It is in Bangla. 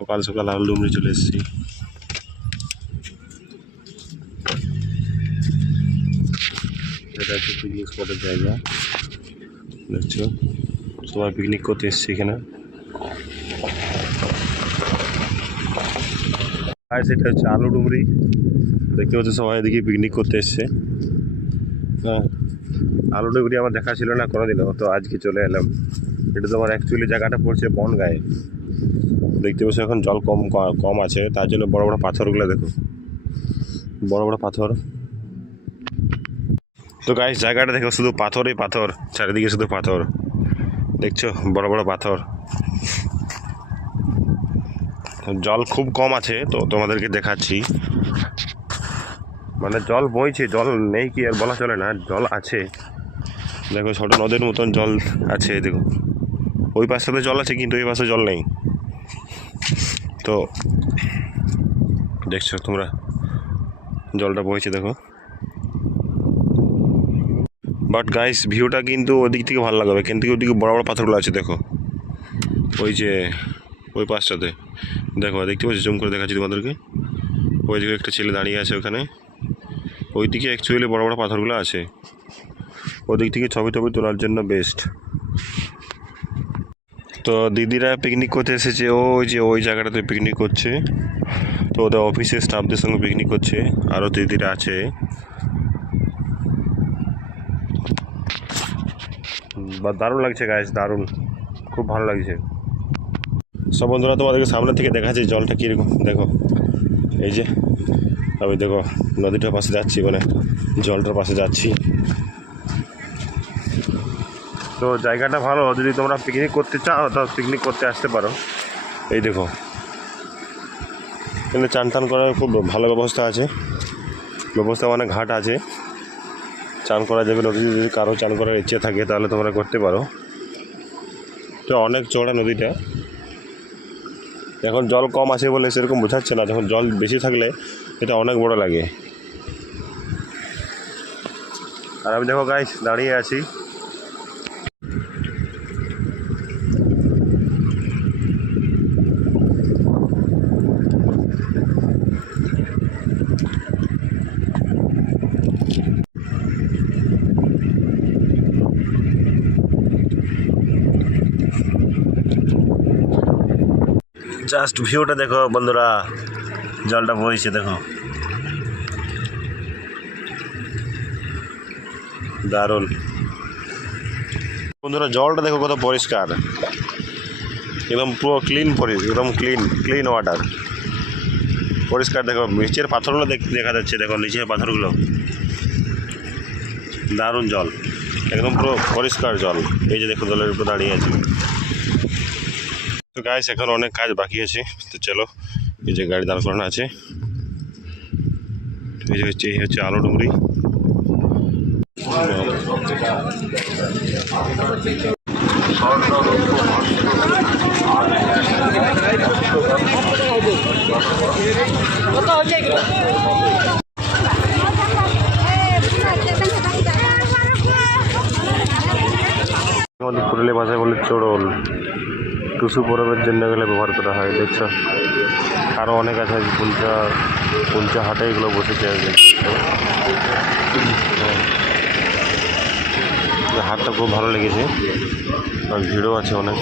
সকাল সকাল আলুমড়ি চলে এসেছি। এটা হচ্ছে পিকনিক স্পটের জায়গা। দেখছ? সবাই পিকনিক করতে এসছে এখানে। আর সেটা হচ্ছে আলু ডুমরি। দেখতে পাচ্ছ সবাই এদিকে পিকনিক করতে এসছে। হ্যাঁ আলু ডুমরি আমার দেখা ছিল না, কোনোদিনও। তো আজকে চলে এলাম। এটা তোমার অ্যাকচুয়ালি জায়গাটা পড়ছে বন গায়ে দেখতে পাচ্ছ এখন জল কম কম আছে। তার জন্য বড় বড় পাথরগুলো দেখো। বড় বড় পাথর। তো গাইস জায়গাটা দেখো, শুধু পাথরই পাথর, চারিদিকে শুধু পাথর। দেখছ? বড় বড় পাথর। জল খুব কম আছে, তো তোমাদেরকে দেখাচ্ছি। মানে জল বইছে, জল নেই কি আর বলা চলে না, জল আছে। দেখো, ছোটো নদীর মতন জল আছে, দেখো। ওই পাশটাতে জল আছে, কিন্তু এই পাশে জল নেই। তো দেখছ তোমরা? জলটা বইছে দেখো। বাট গাইস ভিউটা কিন্তু ওদিক থেকে ভালো লাগবে। কেন থেকে ওদিকে বড় বড় পাথরগুলো আছে দেখো। ওই যে, ওই পাশটাতে। দেখো, দেখতে পাচ্ছি? জুম করে দেখাচ্ছি তোমাদেরকে। ওই দিকে একটা ছেলে দাঁড়িয়ে আছে ওখানে। ওই দিকে অ্যাকচুয়ালি বড় বড় পাথরগুলো আছে। ওদিক থেকে ছবি টবি তোলার জন্য বেস্ট তো দিদিরা পিকনিক করতে এসেছে। ও ওই যে ওই জায়গাটাতে পিকনিক করছে। তো ওদের অফিসের স্টাফদের সঙ্গে পিকনিক করছে। আরও দিদিরা আছে। বা দারুণ লাগছে গাছ দারুণ। খুব ভালো লাগছে। সব বন্ধুরা, তোমাদেরকে সামনে থেকে দেখাচ্ছি, জলটা কীরকম। দেখো, এই যে, আমি দেখো, নদীটার পাশে যাচ্ছি মানে জলটার পাশে যাচ্ছি। তো জায়গাটা ভালো, যদি তোমরা পিকনিক করতে চাও, তো পিকনিক করতে আসতে পারো। এই দেখো। এখানে চান টান করার খুব ভালো ব্যবস্থা আছে। ব্যবস্থা মানে ঘাট আছে। চান করা যাবে, নদীতে যদি কারও চান করার ইচ্ছে থাকে, তাহলে তোমরা করতে পারো। তো অনেক চড়া নদীটা। এখন জল কম আছে বলে সেরকম বোঝাচ্ছে না। যখন জল বেশি থাকলে এটা অনেক বড় লাগে। আর আমি দেখো গাইস দাঁড়িয়ে আছি। জাস্ট ভিউটা দেখো, বন্ধুরা। জলটা বইছে, দেখো। দারুণ। বন্ধুরা, জলটা দেখো কত পরিষ্কার। একদম পুরো ক্লিন একদম ক্লিন ক্লিন ওয়াটার পরিষ্কার, দেখো, নিচের পাথরগুলো দেখা যাচ্ছে, দেখো, নিচের পাথরগুলো। দারুণ জল। একদম পুরো পরিষ্কার জল। এই যে দেখো, জলের উপর দাঁড়িয়ে আছে। তো গাইস এখন অনেক কাজ বাকি আছে। তো চলো, এই যে গাড়ি দাঁড় করানো আছে। এই হচ্ছে এই হচ্ছে আলো ডুমরি। আমাদের পুরুলিয়া ভাষায় বলে চড়ল টুসু পরবের জন্য গেলে ব্যবহার করা হয়, দেখছ আরও অনেক আছে পুঞ্চা পুঞ্চা হাটে এগুলো বসেছে। হ্যাঁ। হাটটা খুব ভালো লেগেছে, আর ভিড়ও আছে অনেক